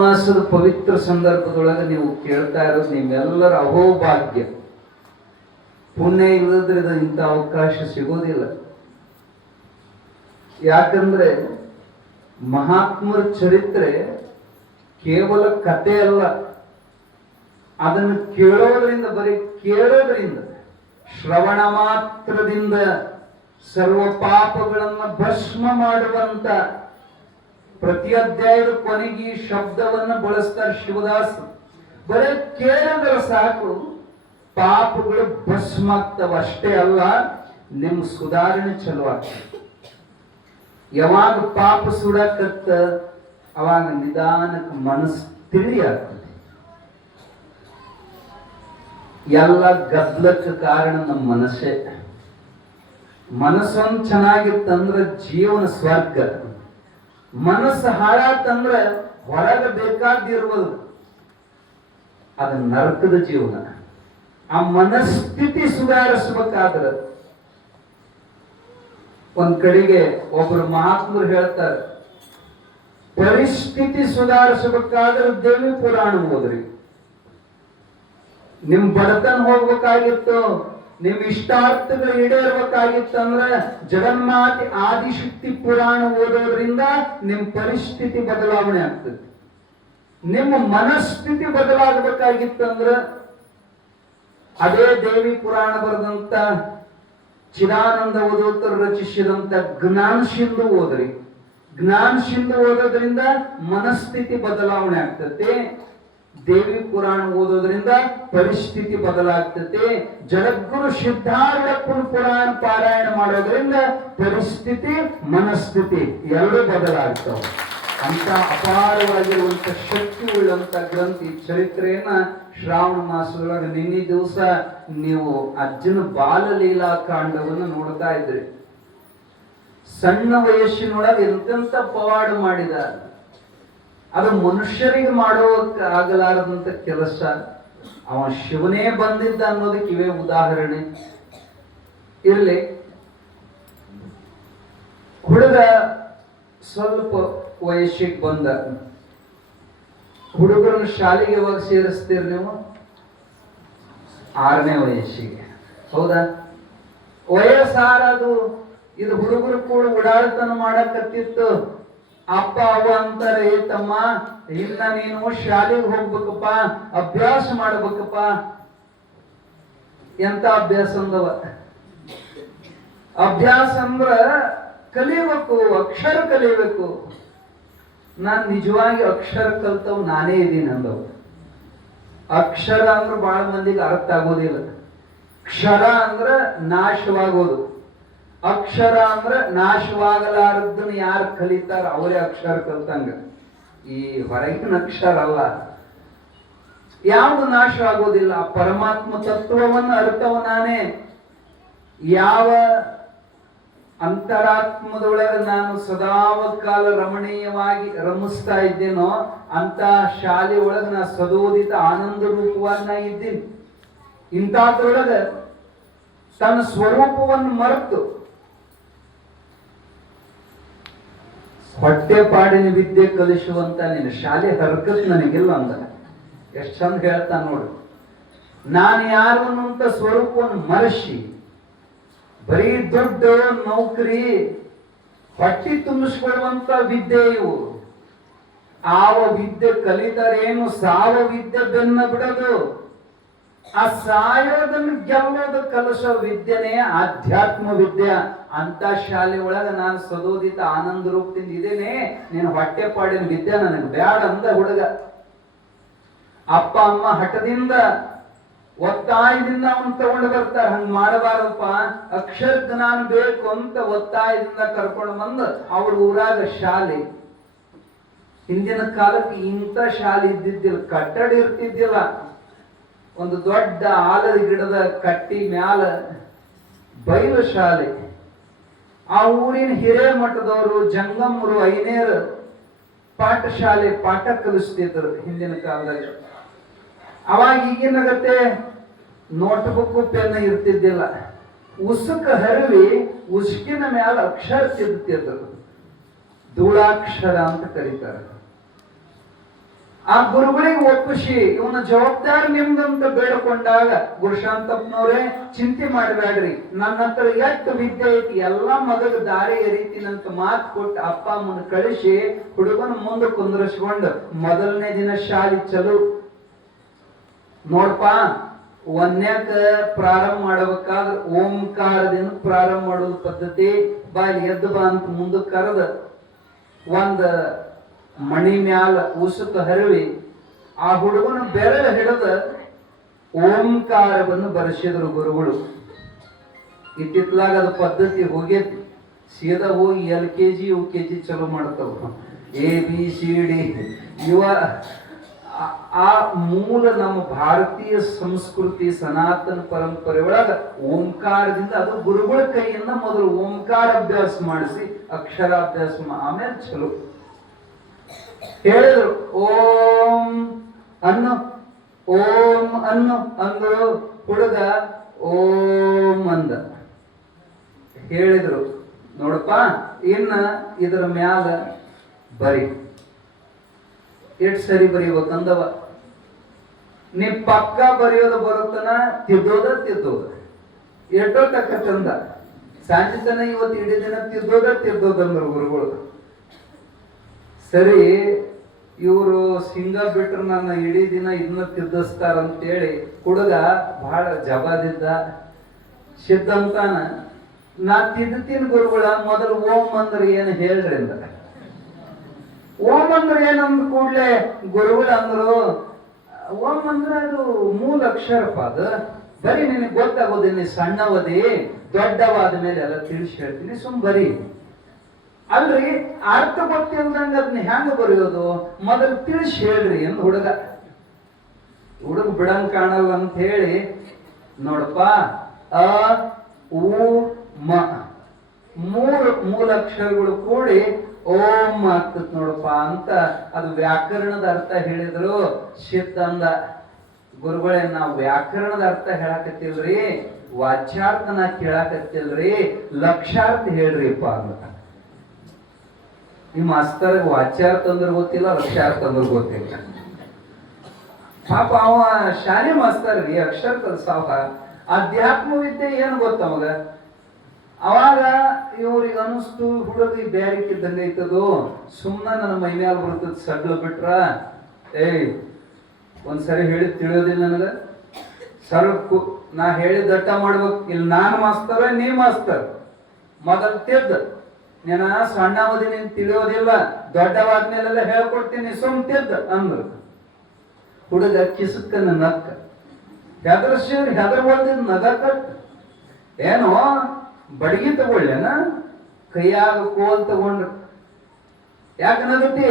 ಮಾಸದ ಪವಿತ್ರ ಸಂದರ್ಭದೊಳಗೆ ನೀವು ಕೇಳ್ತಾ ಇರೋದು ನಿಮ್ಮೆಲ್ಲರ ಅಹೋಭಾಗ್ಯ. ಪುಣ್ಯ ಇಲ್ಲದ್ರೆ ಇಂಥ ಅವಕಾಶ ಸಿಗೋದಿಲ್ಲ. ಯಾಕಂದ್ರೆ ಮಹಾತ್ಮರ ಚರಿತ್ರೆ ಕೇವಲ ಕಥೆ ಅಲ್ಲ, ಅದನ್ನು ಕೇಳೋದ್ರಿಂದ, ಬರೀ ಕೇಳೋದ್ರಿಂದ, ಶ್ರವಣ ಮಾತ್ರದಿಂದ ಸರ್ವ ಪಾಪಗಳನ್ನ ಭಸ್ಮ ಮಾಡುವಂತ ಪ್ರತಿ ಅಧ್ಯಾಯದ ಕೊನೆಗೆ ಈ ಶಬ್ದವನ್ನು ಬಳಸ್ತಾರೆ ಶಿವದಾಸ್. ಬರೀ ಕೇಳಿದ್ರೆ ಸಾಕು, ಪಾಪಗಳು ಭಸ್ಮ ಆಗ್ತವ. ಅಷ್ಟೇ ಅಲ್ಲ, ನಿಮ್ ಸುಧಾರಣೆ ಚಲೋ ಆಗ್ತದೆ. ಯಾವಾಗ ಪಾಪ ಸುಡಕತ್ತ ಅವಾಗ ನಿಧಾನಕ್ಕೆ ಮನಸ್ಸು ತಿಳಿ ಆಗ್ತದೆ. ಎಲ್ಲ ಗದ್ದಲಕ್ಕೆ ಕಾರಣ ನಮ್ಮ ಮನಸ್ಸೇ. ಮನಸ್ಸೊಂದು ಚೆನ್ನಾಗಿತ್ತಂದ್ರೆ ಜೀವನ ಸ್ವರ್ಗ. ಮನಸ್ಸು ಹಾಳಾತಂದ್ರ ಹೊರಗೆ ಬೇಕಾದಿರುವುದು ಅದು ನರಕದ ಜೀವನ. ಆ ಮನಸ್ಥಿತಿ ಸುಧಾರಿಸಬೇಕಾದ್ರೆ ಒಂದ್ ಕಡೆಗೆ ಒಬ್ರು ಮಹಾತ್ಮರು ಹೇಳ್ತಾರೆ, ಪರಿಸ್ಥಿತಿ ಸುಧಾರಿಸಬೇಕಾದ್ರೆ ದೇವಿ ಪುರಾಣ ಓದ್ರಿ. ನಿಮ್ ಬಡತನ ಹೋಗ್ಬೇಕಾಗಿತ್ತು, ನಿಮ್ ಇಷ್ಟಾರ್ಥಗಳು ಈಡೇರ್ಬೇಕಾಗಿತ್ತಂದ್ರ ಜಗನ್ಮಾತೆ ಆದಿಶಕ್ತಿ ಪುರಾಣ ಓದೋದ್ರಿಂದ ನಿಮ್ ಪರಿಸ್ಥಿತಿ ಬದಲಾವಣೆ ಆಗ್ತದೆ. ನಿಮ್ಮ ಮನಸ್ಥಿತಿ ಬದಲಾಗಬೇಕಾಗಿತ್ತಂದ್ರ ಅದೇ ದೇವಿ ಪುರಾಣ ಬರೆದಂತ ಚಿದಾನಂದ ಓದೋತ್ತರು ರಚಿಸಿದಂತ ಜ್ಞಾನ ಸಿಂಧು ಓದ್ರಿ. ಜ್ಞಾನ ಸಿಂಧು ಓದೋದ್ರಿಂದ ಮನಸ್ಥಿತಿ ಬದಲಾವಣೆ ಆಗ್ತದೆ. ದೇವಿ ಪುರಾಣ ಓದೋದ್ರಿಂದ ಪರಿಸ್ಥಿತಿ ಬದಲಾಗ್ತದೆ. ಜಗದ್ಗುರು ಸಿದ್ಧಾರೂಢಪ್ಪನ ಪುರಾಣ ಪಾರಾಯಣ ಮಾಡೋದ್ರಿಂದ ಪರಿಸ್ಥಿತಿ ಮನಸ್ಥಿತಿ ಎರಡೂ ಬದಲಾಗ್ತವೆ. ಅಂತ ಅಪಾರವಾಗಿರುವಂತ ಶಕ್ತಿ ಉಳ್ಳಂತ ಗ್ರಂಥಿ ಚರಿತ್ರೆಯನ್ನ ಶ್ರಾವಣ ಮಾಸದೊಳಗೆ ನಿನ್ನೆ ದಿವಸ ನೀವು ಅಜ್ಜನ ಬಾಲಲೀಲಾ ಕಾಂಡವನ್ನು ನೋಡ್ತಾ ಇದ್ರಿ. ಸಣ್ಣ ವಯಸ್ಸಿನೊಳಗೆ ಎಂತೆಂತ ಪವಾಡ ಮಾಡಿದ. ಅದು ಮನುಷ್ಯರಿಗೆ ಮಾಡೋಕ್ ಆಗಲಾರದಂತ ಕೆಲಸ. ಅವ ಶಿವನೇ ಬಂದಿದ್ದ ಅನ್ನೋದಕ್ಕೆ ಇವೇ ಉದಾಹರಣೆ. ಇರ್ಲಿ, ಹುಡುಗ ಸ್ವಲ್ಪ ವಯಸ್ಸಿಗೆ ಬಂದ. ಹುಡುಗರನ್ನ ಶಾಲೆಗೆ ಯಾವಾಗ ಸೇರಿಸ್ತೀರಿ ನೀವು? 6ನೇ ವಯಸ್ಸಿಗೆ, ಹೌದಾ? ವಯಸ್ಸಾರದು ಇದು ಹುಡುಗರು ಕೂಡ ಉಡಾಳತನ ಮಾಡಕತ್ತಿತ್ತು. ಅಪ್ಪ ಅವ್ವ ಅಂತಾರೆ, ಏ ತಮ್ಮ, ಇನ್ನ ನೀನು ಶಾಲೆಗೆ ಹೋಗ್ಬೇಕಪ್ಪ, ಅಭ್ಯಾಸ ಮಾಡ್ಬೇಕಪ್ಪ. ಎಂತ ಅಭ್ಯಾಸ ಅಂದವ? ಅಭ್ಯಾಸ ಅಂದ್ರ ಕಲಿಬೇಕು, ಅಕ್ಷರ ಕಲಿಬೇಕು. ನಾನ್ ನಿಜವಾಗಿ ಅಕ್ಷರ ಕಲ್ತವ್ ನಾನೇ ಇದ್ದೀನಿ ಅಂದವು. ಅಕ್ಷರ ಅಂದ್ರೆ ಬಹಳ ಮಂದಿಗೆ ಅರ್ಥ ಆಗೋದಿಲ್ಲ. ಕ್ಷರ ಅಂದ್ರ ನಾಶವಾಗೋದು, ಅಕ್ಷರ ಅಂದ್ರ ನಾಶವಾಗಲಾರದನ್ನ ಯಾರು ಕಲಿತಾರ ಅವರೇ ಅಕ್ಷರ ಕಲ್ತಂಗ. ಈ ಹೊರಗಿನ ಅಕ್ಷರ ಅಲ್ಲ. ಯಾವುದು ನಾಶ ಆಗೋದಿಲ್ಲ. ಪರಮಾತ್ಮ ತತ್ವವನ್ನು ಅರ್ಥವ ನಾನೇ. ಯಾವ ಅಂತರಾತ್ಮದೊಳಗೆ ನಾನು ಸದಾವಕಾಲ ರಮಣೀಯವಾಗಿ ರಮಿಸ್ತಾ ಇದ್ದೇನೋ ಅಂತ ಶಾಲೆ ಒಳಗೆ ನಾ ಸದೋದಿತ ಆನಂದ ರೂಪವಾಗಿ ನಾ ಇದ್ದೀನಿ. ಇಂಥದ್ರೊಳಗೆ ತನ್ನ ಸ್ವರೂಪವನ್ನು ಮರೆತು ಹೊಟ್ಟೆ ಪಾಡಿನ ವಿದ್ಯೆ ಕಲಿಸುವಂತ ನಿನ್ನ ಶಾಲೆ ಹರ್ಕತ್ ನನಗಿಲ್ಲ ಅಂದ. ಎಷ್ಟು ಚಂದ ಹೇಳ್ತಾ ನೋಡು. ನಾನು ಯಾರು ಅಂತ ಸ್ವರೂಪವನ್ನು ಮರೆಸಿ ಬರೀ ದುಡ್ಡು ನೌಕರಿ ಹೊಟ್ಟಿ ತುಂಬಿಸ್ಕೊಳ್ಳುವಂತ ವಿದ್ಯೆ ಇವು. ಆವ ವಿದ್ಯೆ ಕಲಿತಾರೇನು, ಸಾವ ವಿದ್ಯೆ ಬೆನ್ನ ಬಿಡೋದು. ಆ ಸಾಯೋದನ್ನು ಗೆಲ್ಲೋದು ಕಲಿಸೋ ವಿದ್ಯೆನೇ ಆಧ್ಯಾತ್ಮ ವಿದ್ಯೆ. ಅಂತ ಶಾಲೆ ಒಳಗೆ ನಾನು ಸದೋದಿತ ಆನಂದ ರೂಪದಿಂದ ಇದೇನೆ, ನೀನು ಹೊಟ್ಟೆ ಪಾಡಿನ ವಿದ್ಯೆ ನನಗೆ ಬ್ಯಾಡ ಅಂದ ಹುಡುಗ. ಅಪ್ಪ ಅಮ್ಮ ಹಠದಿಂದ ಒತ್ತಾಯದಿಂದ ಅವನು ತಗೊಂಡು ಬರ್ತಾರೆ. ಹಂಗ ಮಾಡಬಾರದಪ್ಪ, ಅಕ್ಷರ ಜ್ಞಾನ ಬೇಕು ಅಂತ ಒತ್ತಾಯದಿಂದ ಕರ್ಕೊಂಡು ಬಂದು ಅವ್ರ ಊರಾಗ ಶಾಲೆ. ಹಿಂದಿನ ಕಾಲಕ್ಕೆ ಇಂಥ ಶಾಲೆ ಇದ್ದಿದ್ದಿಲ್ಲ, ಕಟ್ಟಡ ಇರ್ತಿದ್ದಿಲ್ಲ. ಒಂದು ದೊಡ್ಡ ಆಲದ ಗಿಡದ ಕಟ್ಟಿ ಮ್ಯಾಲ ಬಯಲು ಶಾಲೆ. ಆ ಊರಿನ ಹಿರೇಮಠದವರು, ಜಂಗಮರು, ಐನೇರು ಪಾಠಶಾಲೆ ಪಾಠ ಕಲಿಸ್ತಿದ್ರು ಹಿಂದಿನ ಕಾಲದಲ್ಲಿ. ಅವಾಗ ಈಗಿನಗತ್ತೆ ನೋಟ್ಬುಕ್ ಪೆನ್ ಇರ್ತಿದ್ದಿಲ್ಲ. ಉಸುಕ ಹರಿವಿ ಉಸುಕಿನ ಮ್ಯಾಲ ಅಕ್ಷರ ತಿದ್ದುತ್ತಿದ್ರು. ಧೂಳಾಕ್ಷರ ಅಂತ ಕರೀತಾರೆ. ಆ ಗುರುಗಳಿಗೆ ಒಪ್ಪಿಸಿ ಇವನ ಜವಾಬ್ದಾರಿ ನಿಮ್ದಂತ ಬೇಡಿಕೊಂಡಾಗ ಗುರುಶಾಂತಪ್ಪನವ್ರೆ ಚಿಂತೆ ಮಾಡಬೇಡ್ರಿ, ನನ್ನ ಹತ್ರ ಎಷ್ಟು ವಿದ್ಯೆ ಐತಿ ಎಲ್ಲಾ ಮಗದ ದಾರಿ ಎರಿತೀನಂತ ಮಾತು ಕೊಟ್ಟು ಅಪ್ಪ ಅಮ್ಮನ ಕಳಿಸಿ ಹುಡುಗನ ಮುಂದೆ ಕುಂದ್ರಿಸ್ಕೊಂಡು ಮೊದಲನೇ ದಿನ ಶಾಲೆ ಚಲು. ನೋಡ್ಪಾ, ಒಂದ್ಯಾಕ ಪ್ರಾರಂಭ ಮಾಡಬೇಕಾದ್ರೆ ಓಂಕಾರದಿಂದ ಪ್ರಾರಂಭ ಮಾಡೋದು ಪದ್ಧತಿ. ಬಾ ಎದ್ದು ಬಾ ಅಂತ ಮುಂದಕ್ಕೆ ಕರೆದ ಒಂದ ಮಣಿ ಮ್ಯಾಲ ಉಸುಕ ಹರವಿ ಆ ಹುಡುಗನ ಬೆರಳ ಹಿಡಿದ ಓಂಕಾರವನ್ನು ಬರೆಸಿದ್ರು ಗುರುಗಳು. ಇತ್ತಿತ್ಲಾಗ ಅದು ಪದ್ಧತಿ ಹೋಗೈತಿ. ಸೀದಾ ಹೋಗಿ LKG UKG ಚಲೋ ಮಾಡ್ತಾವ. ABCD ಇವ ಆ ಮೂಲ ನಮ್ಮ ಭಾರತೀಯ ಸಂಸ್ಕೃತಿ ಸನಾತನ ಪರಂಪರೆ ಒಳಗ ಓಂಕಾರದಿಂದ ಅದು ಗುರುಗಳ ಕೈಯಿಂದ ಮೊದಲು ಓಂಕಾರ ಅಭ್ಯಾಸ ಮಾಡಿಸಿ ಅಕ್ಷರಾಭ್ಯಾಸ ಆಮೇಲೆ ಚಲೋ ಹೇಳಿದ್ರು. ಓಂ ಅನ್ನು ಓಂ ಅನ್ನು ಅಂದ್ರು. ಹುಡುಗ ಓಂ ಅಂದ. ಹೇಳಿದ್ರು, ನೋಡಪ್ಪ ಇನ್ನ ಇದರ ಮ್ಯಾಲ ಬರಿ, ಎಷ್ಟು ಸರಿ ಬರೀಬೇಕಂದವ. ನೀ ಪಕ್ಕ ಬರೆಯೋದು ಬರುತ್ತನ ತಿದ್ದೋದ ಎಷ್ಟೋ ತಕ್ಕ ಚಂದ. ಸಂಜೆ ತನ ಇವತ್ತು ಇಡೀ ದಿನ ತಿದ್ದೋದಂದ್ರು ಗುರುಗಳು. ಸರಿ, ಇವರು ಸಿಂಗ ಬಿಟ್ರು ನನ್ನ ಇಡೀ ದಿನ ಇದನ್ನ ತಿದ್ದಿಸ್ತಾರಂತೇಳಿ ಹುಡುಗ ಬಹಳ ಜಬದಿದ್ದ. ಸಿದ್ಧಂತಾನ, ನಾ ತಿದ್ದುತ್ತೀನಿ ಗುರುಗಳ, ಮೊದಲು ಓಂ ಅಂದ್ರೆ ಏನು ಹೇಳ್ರಿ ಅಂದ. ಓಂ ಅಂದ್ರೆ ಏನಂದ್ ಕೂಡ್ಲೆ ಗುರುಗಳು ಅಂದ್ರು, ಓಂ ಅಂದ್ರೆ ಅದು ಮೂಲ ಅಕ್ಷರಪ್ಪ, ಅದು ಬರೀ ನಿನಗೆ ಗೊತ್ತಾಗೋದಿಲ್ಲ, ಸಣ್ಣವದಿ ದೊಡ್ಡವಾದ ಮೇಲೆ ಎಲ್ಲ ತಿಳಿಸಿ ಹೇಳ್ತೀನಿ, ಬರೀ. ಅಲ್ರಿ, ಅರ್ಥ ಗೊತ್ತಿಲ್ದಂಗ ಅದನ್ನ ಹೆಂಗ ಬರೆಯೋದು, ಮೊದಲು ತಿಳಿಸಿ ಹೇಳ್ರಿ ಅಂತ ಹುಡುಗ ಬಿಡಂಗ್ ಕಾಣಲ್ಲ ಅಂತ ಹೇಳಿ, ನೋಡಪ್ಪ ಅ ಉ ಮ ಮೂರು ಮೂಲಾಕ್ಷರಗಳು ಕೂಡಿ ಓಂ ಆಗ್ತದ ನೋಡಪ್ಪ ಅಂತ ಅದು ವ್ಯಾಕರಣದ ಅರ್ಥ ಹೇಳಿದ್ರು. ಸಿದ್ಧಂದ, ಗುರುಗಳೇ ನಾವು ವ್ಯಾಕರಣದ ಅರ್ಥ ಹೇಳಕತ್ತಿಲ್ರಿ, ವಾಚ್ಯಾರ್ಥನ ಕೇಳಕತ್ತಿಲ್ರಿ, ಲಕ್ಷಾರ್ಥ ಹೇಳ್ರಿಪ್ಪ ಅಂತ. ಈ ಮಾಸ್ತರ್ ವಾಚ್ಯಾರ್ಥ ಅಂದ್ರೆ ಗೊತ್ತಿಲ್ಲ, ಲಕ್ಷಾರ್ಥ ಅಂದ್ರೆ ಗೊತ್ತಿಲ್ಲ. ಪಾಪ ಅವ ಶಾಲೆ ಮಾಸ್ತರ್ ರೀ, ಅಕ್ಷರ ಕಲ್ಸಾವ. ಅಧ್ಯಾತ್ಮ ವಿದ್ಯೆ ಏನು ಗೊತ್ತವಾಗ. ಅವಾಗ ಇವ್ರಿಗೆ ಅನಿಸ್ತು, ಹುಡುಗಿ ಬ್ಯಾರಿಕಿದ್ದಂಗ ಐತದು, ಸುಮ್ಮನೆ ನನ್ನ ಮೈ ಮ್ಯಾಲ ಬರ್ತದ ಸಡ್ಲು ಬಿಟ್ರ. ಒಂದ್ಸರಿ ಹೇಳಿದ್ ತಿಳಿಯೋದಿಲ್ಲ ನನಗ, ಸ್ವಲ್ಪ ನಾ ಹೇಳಿದ ದಟ್ಟ ಮಾಡ್ಬೇಕು. ಇಲ್ಲಿ ನಾನು ಮಾಸ್ತರ್, ನೀ ಮಾಸ್ತರ್. ಮೊದಲ್ ತಿದ್ದ, ನೀನ ಸಣ್ಣ ಅವಧಿ ನೀನ್ ತಿಳಿಯೋದಿಲ್ಲ, ದೊಡ್ಡವಾದ್ಮೇಲೆಲ್ಲ ಹೇಳ್ಕೊಡ್ತೀನಿ, ತಿದ್ದ ಅಂದ್ರು. ಹುಡುಗ ಕಿಸುಕನ ನಕ್ಕ, ಹೆದರ್ಸಿವ್ರಿ ಹೆದರ್ಬಾರ್ದಿದ್ ನಗಕ್ಕ. ಏನೋ ಬಡಗಿ ತಗೊಳ್ಳೇನ, ಕೈಯಾಗ ಕೋಲ್ ತಗೊಂಡ್ರು. ಯಾಕೆ ನಗತಿ?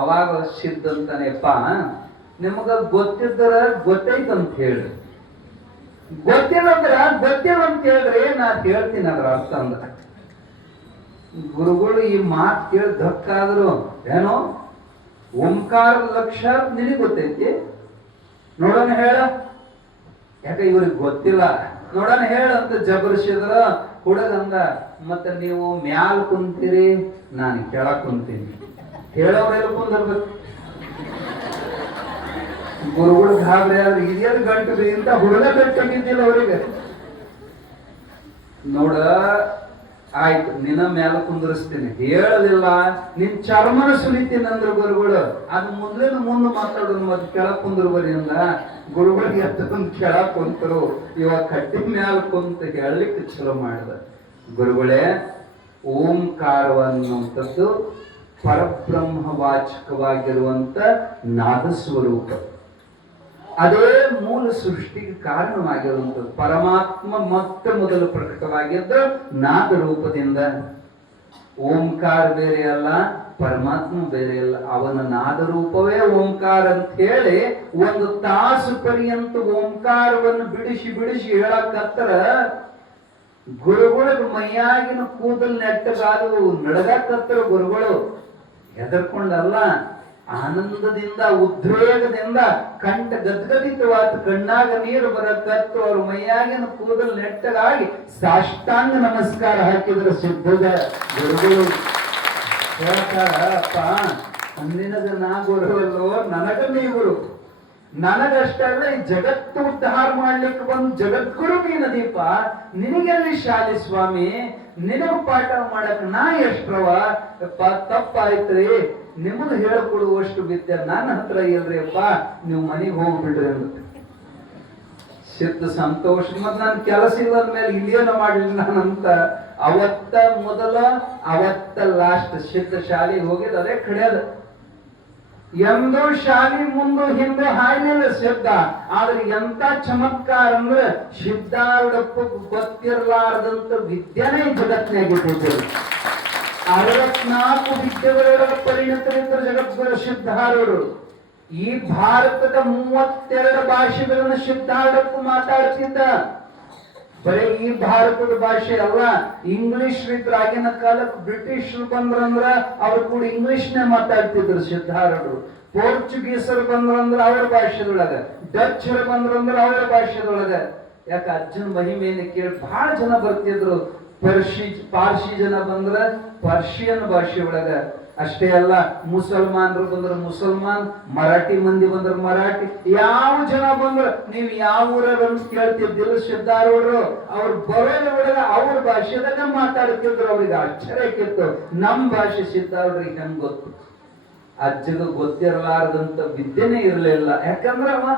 ಅವಾಗ ಸಿದ್ಧಂತಾನೆಪ್ಪ, ನಿಮಗ ಗೊತ್ತಿದ್ದರ ಗೊತ್ತೈತಂತ ಹೇಳ್ರಿ, ಗೊತ್ತಿಲ್ಲಂದ್ರ ಗೊತ್ತಿಲ್ಲ ಅಂತ ಹೇಳ್ರಿ, ನಾ ಹೇಳ್ತೀನಿ ಅದ್ರ ಅರ್ಥ ಅಂದ. ಗುರುಗಳು ಈ ಮಾತು ಕೇಳಿ ಧಕ್ಕಾದ್ರು. ಏನೋ ಓಂಕಾರದ ಲಕ್ಷ ನಿನಗೆ ಗೊತ್ತೈತಿ, ನೋಡೋಣ ಹೇಳ. ಯಾಕ ಇವ್ರಿಗೆ ಗೊತ್ತಿಲ್ಲ, ನೋಡೋಣ ಹೇಳ ಅಂತ ಜಬರ್ಸಿದ್ರ. ಹುಡುಗಂದ, ಮತ್ತೆ ನೀವು ಮ್ಯಾಲ ಕುಂತೀರಿ, ನಾನು ಕೆಳಕ್ ಕುಂತೀನಿ, ಹೇಳೋರೆಲ್ಲ ಕುಂದಿರ್ಬೇಕು. ಗುರುಗಳು ಗಾಬರಿ ಆದ್ರೆ ಇದೇನು ಗಂಟು ಇಂತ ಹುಡುಗ ಗಂಟಿದ್ದಿಲ್ಲ ಅವ್ರಿಗೆ. ನೋಡ ಆಯ್ತು, ನಿನ್ನ ಮ್ಯಾಲ ಕುಂದರ್ಸ್ತೀನಿ, ಹೇಳಲಿಲ್ಲ ನಿನ್ ಚರ್ಮನ ಸುಲಿತೀನಿ ಅಂದ್ರು ಗುರುಗಳು. ಅದು ಮುಂದೆ ಮಾತಾಡೋದು, ಮತ್ತೆ ಕೆಳಕ್ ಕುಂದ್ರು ಬರೀ ಅಂದ. ಗುರುಗಳಿಗೆ ಎತ್ತೊಂದು ಕೆಳಕ್ ಕುಂತರು. ಇವಾಗ ಕಟ್ಟಿ ಮ್ಯಾಲ ಕುಂತ ಹೇಳಲಿಕ್ಕೆ ಚಲೋ ಮಾಡಿದ. ಗುರುಗಳೇ, ಓಂಕಾರವನ್ನುವಂಥದ್ದು ಪರಬ್ರಹ್ಮವಾಚಕವಾಗಿರುವಂತ ನಾದ ಸ್ವರೂಪ. ಅದೇ ಮೂಲ ಸೃಷ್ಟಿಗೆ ಕಾರಣವಾಗಿರುವಂಥದ್ದು. ಪರಮಾತ್ಮ ಮತ್ತೆ ಮೊದಲು ಪ್ರಕಟವಾಗಿದ್ದ ನಾದ ರೂಪದಿಂದ. ಓಂಕಾರ ಬೇರೆ ಅಲ್ಲ, ಪರಮಾತ್ಮ ಬೇರೆ ಅಲ್ಲ, ಅವನ ನಾದ ರೂಪವೇ ಓಂಕಾರ ಅಂತ ಹೇಳಿ ಒಂದು ತಾಸು ಪರ್ಯಂತ ಓಂಕಾರವನ್ನು ಬಿಡಿಸಿ ಬಿಡಿಸಿ ಹೇಳಕತ್ತರ ಗುರುಗಳಿಗೆ ಮೈಯಾಗಿನ ಕೂದಲ್ ನೆಟ್ಟಗಾಲು ನಡಗಕತ್ತರ. ಗುರುಗಳು ಹೆದರ್ಕೊಂಡಲ್ಲ, ಆನಂದದಿಂದ ಉದ್ವೇಗದಿಂದ ಕಂಠ ಗದ್ಗದಿತವಾದ, ಕಣ್ಣಾಗ ನೀರು ಬರಕತ್ತು. ಅವ್ರ ಮೈಯಾಗಿನ ಕೂದಲು ನೆಟ್ಟಗಾಗಿ ಸಾಷ್ಟಾಂಗ ನಮಸ್ಕಾರ ಹಾಕಿದ್ರು ಸಿದ್ಧದ ಗುರುಗಳು. ಹೇಳ್ತಾರ, ಅಪ್ಪ ನಿನಗ ನಾ ಗುರುವಲ್ಲೋ, ನನಗ ನೀ ಗುರು. ನನಗಷ್ಟಲ್ಲ, ಈ ಜಗತ್ತು ಉದ್ಧಾರ ಮಾಡ್ಲಿಕ್ಕೆ ಬಂದು ಜಗದ್ಗುರು ನೀನದೀಪ. ನಿನಗೆಲ್ಲಿ ಶಾಲೆ ಸ್ವಾಮಿ? ನಿನಗ ಪಾಠ ಮಾಡಕ್ ನಾ ಎಷ್ಟ್ರವ? ತಪ್ಪಾಯ್ತ್ರಿ, ನಿಮಗ್ ಹೇಳ್ಕೊಡುವಷ್ಟು ವಿದ್ಯೆ ನನ್ನ ಹತ್ರ ಇಲ್ರಿ ಅಪ್ಪ, ನೀವು ಮನೆಗೆ ಹೋಗ್ಬಿಡ್ರಿ ಅಂತ. ಸಿದ್ಧ ಸಂತೋಷ, ಮತ್ ನನ್ ಕೆಲಸ ಇಲ್ಲದ ಮೇಲೆ ಇಲ್ಲೇನ ಮಾಡ್ಲಿಲ್ಲ ನಾನಂತ ಅವತ್ತ ಮೊದಲ ಅವತ್ತ ಲಾಸ್ಟ್ ಸಿದ್ಧ ಶಾಲೆಗೆ ಹೋಗಿದ್ ಅದೇ ಕಡೆಯದ. ಎಂದೂ ಶಾಲಿ ಮುಂದು ಹಿಂದೆ ಹಾಯ್ಲಿಲ್ಲ ಸಿದ್ಧ. ಆದ್ರೆ ಎಂತ ಚಮತ್ಕಾರ ಅಂದ್ರೆ ಸಿದ್ಧಾರೂಢಪ್ಪ ಗೊತ್ತಿರಲಾರದಂತ ವಿದ್ಯೆನೇ ಜಗತ್ನಾಗಿದ್ದು. 64 ವಿದ್ಯೆಗಳೊಳಗ ಪರಿಣತರಿದ್ದರು ಜಗದ್ಗುರು ಸಿದ್ಧಾರೂಢರು. ಈ ಭಾರತದ 32 ಭಾಷೆಗಳನ್ನು ಸಿದ್ಧಾರೂಢಪ್ಪ ಮಾತಾಡ್ತಿದ್ದ. ಬರೀ ಈ ಭಾರತದ ಭಾಷೆ ಅಲ್ಲ, ಇಂಗ್ಲಿಷ್ ಇದ್ರ. ಆಗಿನ ಕಾಲಕ್ಕೆ ಬ್ರಿಟಿಷರು ಬಂದ್ರಂದ್ರ ಅವ್ರು ಕೂಡ ಇಂಗ್ಲಿಷ್ನೇ ಮಾತಾಡ್ತಿದ್ರು ಸಿದ್ಧಾರೂಢರು. ಪೋರ್ಚುಗೀಸರು ಬಂದ್ರಂದ್ರ ಅವ್ರ ಭಾಷೆದೊಳಗ, ಡಚ್ಚರು ಬಂದ್ರಂದ್ರ ಅವ್ರ ಭಾಷೆದೊಳಗ. ಯಾಕ ಅಜ್ಜನ ಮಹಿಮೆಯನ್ನು ಕೇಳಿ ಬಹಳ ಜನ ಬರ್ತಿದ್ರು. ಪಾರ್ಸಿ ಜನ ಬಂದ್ರ ಪರ್ಷಿಯನ್ ಭಾಷೆ ಒಳಗ. ಅಷ್ಟೇ ಅಲ್ಲ, ಮುಸಲ್ಮಾನರು ಬಂದ್ರ ಮುಸಲ್ಮಾನ್, ಮರಾಠಿ ಮಂದಿ ಬಂದ್ರ ಮರಾಠಿ. ಯಾವ ಜನ ಬಂದ್ರ ನೀವು ಯಾವ ಊರವ್ರು ಅಂತ ಕೇಳ್ತಿದ್ದಿಲ್ಲ ಸಿದ್ಧಾರೂಢರು. ಅವ್ರು ಬರೋದ್ರ ಒಳಗ ಅವ್ರ ಭಾಷೆದಾಗ ಮಾತಾಡ್ತಿದ್ರು. ಅವ್ರಿಗೆ ಆಶ್ಚರ್ಯಕ್ಕಿತ್ತು, ನಮ್ ಭಾಷೆ ಸಿದ್ಧಾರೂಢರಿಗೆ ಹೆಂಗ್ ಗೊತ್ತು? ಅಜ್ಜಗ ಗೊತ್ತಿರಲಾರದಂತ ವಿದ್ಯೆನೇ ಇರಲಿಲ್ಲ. ಯಾಕಂದ್ರ ಅವ